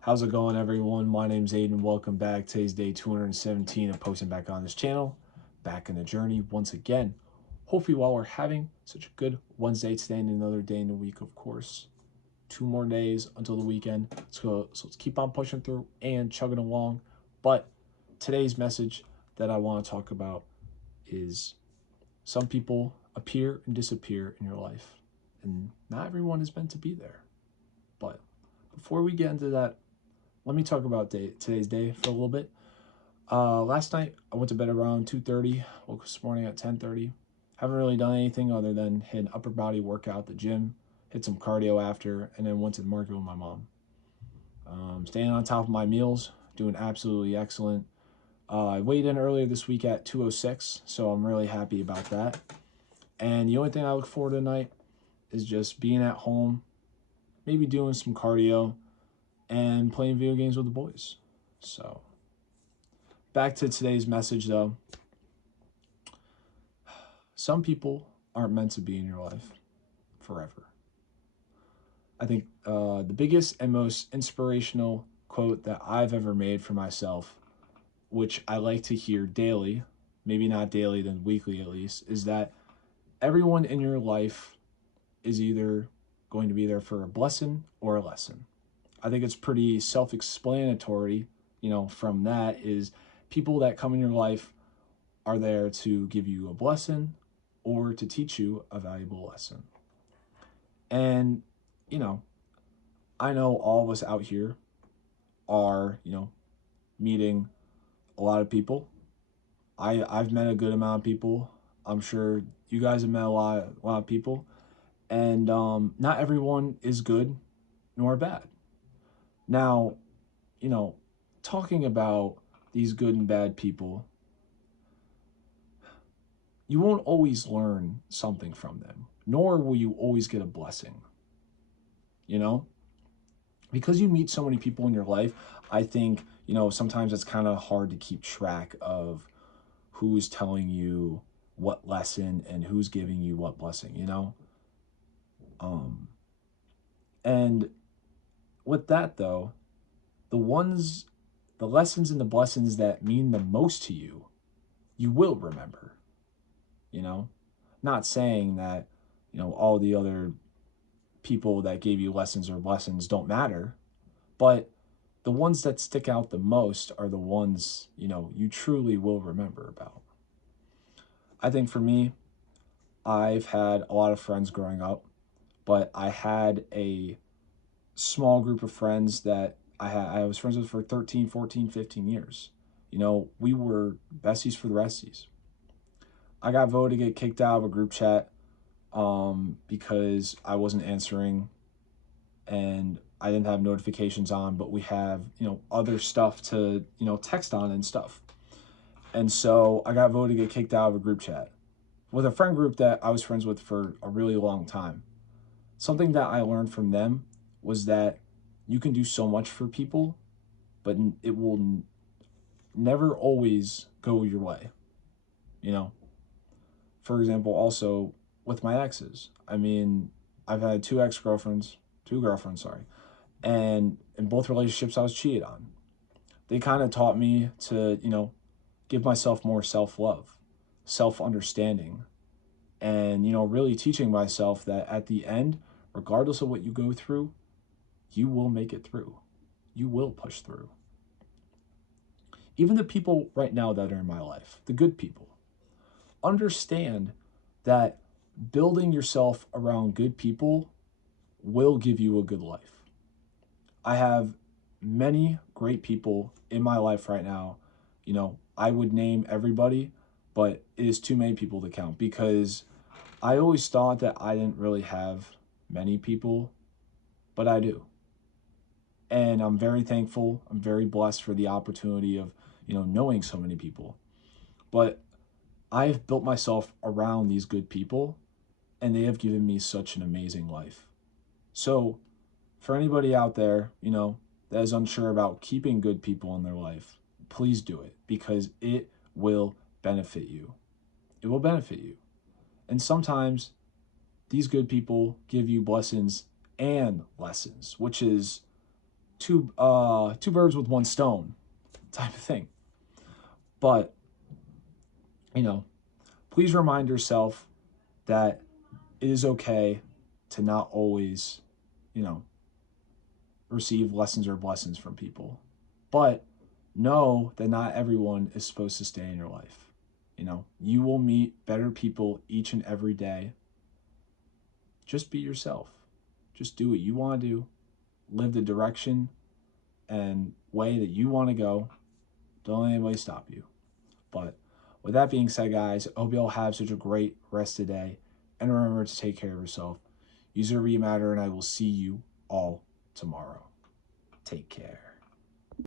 How's it going, everyone? My name's Aiden. Welcome back. Today's day 217 of posting back on this channel. Back in the journey once again. Hopefully, while we're having such a good Wednesday today and another day in the week, of course. 2 more days until the weekend. So let's keep on pushing through and chugging along. But today's message that I want to talk about is some people appear and disappear in your life, and not everyone is meant to be there. But before we get into that, let me talk about today's day for a little bit. Last night I went to bed around 2:30. Woke this morning at 10:30. Haven't really done anything other than hit an upper body workout at the gym, hit some cardio after, and then went to the market with my mom. Staying on top of my meals, doing absolutely excellent. I weighed in earlier this week at 206, so I'm really happy about that. And the only thing I look forward to tonight is just being at home, maybe doing some cardio, and playing video games with the boys. So, back to today's message though. Some people aren't meant to be in your life forever. I think the biggest and most inspirational quote that I've ever made for myself, which I like to hear daily, maybe not daily, then weekly at least, is that everyone in your life is either going to be there for a blessing or a lesson. I think it's pretty self explanatory, from that is people that come in your life are there to give you a blessing or to teach you a valuable lesson. And, you know, I know all of us out here are, meeting a lot of people. I've met a good amount of people. I'm sure you guys have met a lot of people. And not everyone is good nor bad. Now, you know, talking about these good and bad people, you won't always learn something from them, nor will you always get a blessing, you know? Because you meet so many people in your life, I think, sometimes it's kind of hard to keep track of who's telling you what lesson and who's giving you what blessing. Um, and with that, though, the ones, the lessons and the blessings that mean the most to you, you will remember, you know? Not saying that, all the other people that gave you lessons or blessings don't matter, but the ones that stick out the most are the ones, you truly will remember about. I think for me, I've had a lot of friends growing up, but I had a small group of friends that I was friends with for 13, 14, 15 years. We were besties for the resties. I got voted to get kicked out of a group chat because I wasn't answering and I didn't have notifications on, but we have, other stuff to, text on and stuff. And so I got voted to get kicked out of a group chat with a friend group that I was friends with for a really long time. Something that I learned from them was that you can do so much for people, but it will never always go your way, you know? For example, also with my exes. I mean, I've had two girlfriends, sorry, and in both relationships I was cheated on. They kind of taught me to, give myself more self-love, self-understanding, and, really teaching myself that at the end, regardless of what you go through, you will make it through. You will push through. Even the people right now that are in my life, the good people, understand that building yourself around good people will give you a good life. I have many great people in my life right now. I would name everybody, but it is too many people to count because I always thought that I didn't really have many people, but I do. And I'm very thankful. I'm very blessed for the opportunity of, knowing so many people. But I've built myself around these good people and they have given me such an amazing life. So, for anybody out there, that is unsure about keeping good people in their life, please do it because it will benefit you. It will benefit you. And sometimes these good people give you blessings and lessons, which is two birds with one stone type of thing. But, you know, please remind yourself that it is okay to not always, you know, receive lessons or blessings from people. But know that not everyone is supposed to stay in your life. You know, you will meet better people each and every day. Just be yourself. Just do what you want to do. Live the direction and way that you want to go. Don't let anybody stop you. But with that being said, guys, I hope you all have such a great rest of the day. And remember to take care of yourself. Use your rematter, and I will see you all tomorrow. Take care.